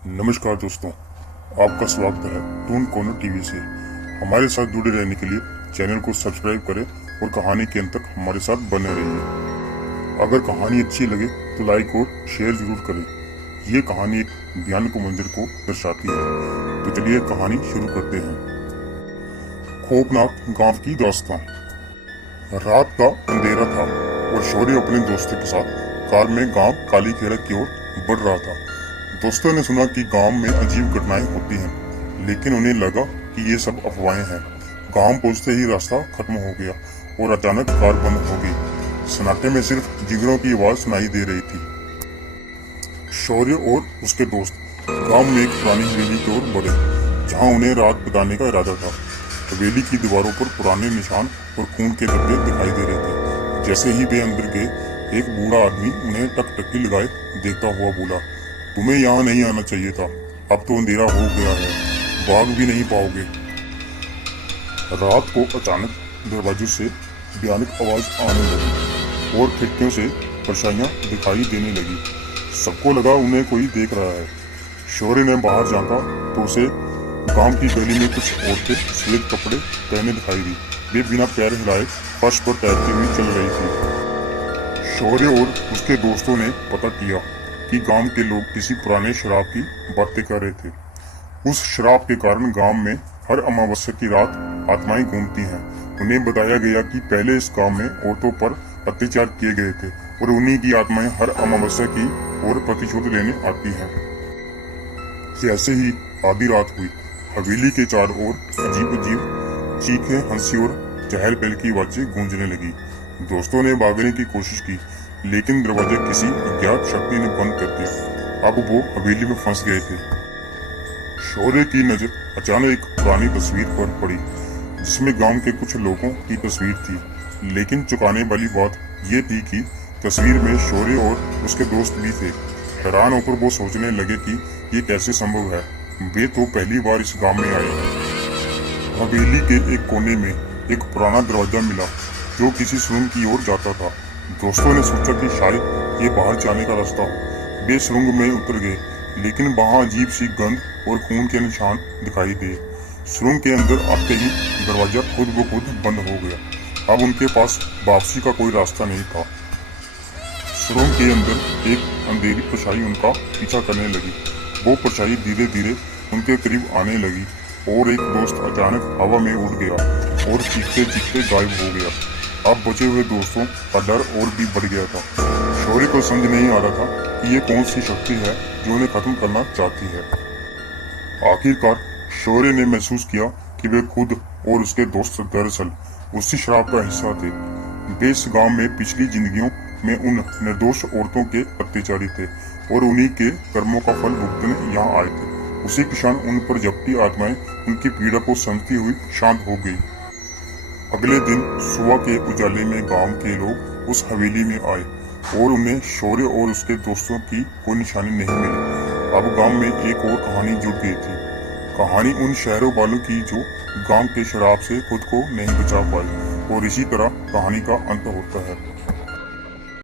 नमस्कार दोस्तों, आपका स्वागत है टून कॉर्नर टीवी से। हमारे साथ जुड़े रहने के लिए चैनल को सब्सक्राइब करें और कहानी के अंत तक हमारे साथ बने रहिए। अगर कहानी अच्छी लगे तो लाइक और शेयर जरूर करें। ये कहानी एक भयानक मंजर को दर्शाती है। तो चलिए कहानी शुरू करते हैं। खौफनाक गांव की दास्तां। रात का अंधेरा था और शौर्य अपने दोस्तों के साथ कार में गांव काली खेड़ा की ओर बढ़ रहा था। दोस्तों ने सुना कि गांव में अजीब घटनाएं होती हैं, लेकिन उन्हें लगा कि ये सब अफवाहें हैं। गांव पहुंचते ही रास्ता खत्म हो गया और अचानक कार बंद हो गई। सन्नाटे में सिर्फ जिगरों की आवाज सुनाई दे रही थी। शौर्य और उसके दोस्त गांव में एक पुरानी हवेली की ओर बढ़े, जहां उन्हें रात बिताने का इरादा था। हवेली की दीवारों पर पुराने निशान और खून के धब्बे दिखाई दे रहे थे। जैसे ही वे अंदर गए, एक बूढ़ा आदमी उन्हें टकटकी लगाए देखता हुआ बोला, तुम्हें यहाँ नहीं आना चाहिए था। अब तो अंधेरा हो गया है, भाग भी नहीं पाओगे। रात को अचानक दरवाजों से भयानक आवाज आने लगी और खिड़कियों से परछाइयां दिखाई देने लगी। सबको लगा उन्हें कोई देख रहा है। शौर्य ने बाहर झांका तो उसे गांव की गली में कुछ औरतें सफेद कपड़े पहने दिखाई दी। वे बिना पैर हिलाए फर्श पर तैरती हुई चल रही थी। शौर्य और उसके दोस्तों ने पता किया कि गांव के लोग किसी पुराने शराब की बातें कर रहे थे। उस शराब के कारण गांव में हर अमावस्या की रात आत्माएं घूमती हैं। उन्हें बताया गया कि पहले इस गांव में औरतों पर अत्याचार किए गए थे और उन्हीं की आत्माएं हर अमावस्या की ओर प्रतिशोध लेने आती हैं। जैसे ही आधी रात हुई, हवेली के चारों ओर अजीब अजीब चीखें, हंसी और चहल पहल की आवाजें गूंजने लगी। दोस्तों ने भागने की कोशिश की, लेकिन दरवाजे किसी अज्ञात शक्ति ने बंद कर दिया। अब वो हवेली में फंस गए थे। शौर्य की नजर अचानक एक पुरानी तस्वीर पर पड़ी, जिसमें गांव के कुछ लोगों की तस्वीर थी। लेकिन चौंकाने वाली बात ये थी कि तस्वीर में शौर्य और उसके दोस्त भी थे। हैरान होकर वो सोचने लगे कि ये कैसे संभव है। वे तो पहली बार इस गांव में आए हैं। हवेली के एक कोने में एक पुराना दरवाजा मिला, जो किसी सुरंग की ओर जाता था। दोस्तों ने सोचा कि शायद ये बाहर जाने का रास्ता हो। वे सुरंग में उतर गए, लेकिन वहां अजीब सी गंध और खून के निशान दिखाई दिए। सुरंग के अंदर आते ही दरवाजा खुद ब खुद बंद हो गया। अब उनके पास वापसी का कोई रास्ता नहीं था। सुरंग के अंदर एक अंधेरी परछाई उनका पीछा करने लगी। वो परछाई धीरे धीरे उनके करीब आने लगी और एक दोस्त अचानक हवा में उड़ गया और चीखते चीखते गायब हो गया। अब बचे हुए दोस्तों का डर और भी बढ़ गया था। शौर्य को समझ नहीं आ रहा था कि ये कौन सी शक्ति है जो उन्हें खत्म करना चाहती है। आखिरकार शौर्य ने महसूस किया कि वे खुद और उसके दोस्त दरअसल उसी शराब का हिस्सा थे। वे इस गांव में पिछली जिंदगियों में उन निर्दोष औरतों के अत्याचारी थे और उन्हीं के कर्मों का फल भुगतने यहाँ आए थे। उसी क्षण उन पर झपटी आत्माएं उनकी पीड़ा को समझती हुई शांत हो गई। अगले दिन सुबह के उजाले में गांव के लोग उस हवेली में आए और उन्हें शौर्य और उसके दोस्तों की कोई निशानी नहीं मिली। अब गांव में एक और कहानी जुड़ गई थी। कहानी उन शहरों वालों की जो गांव के शराब से खुद को नहीं बचा पाए। और इसी तरह कहानी का अंत होता है।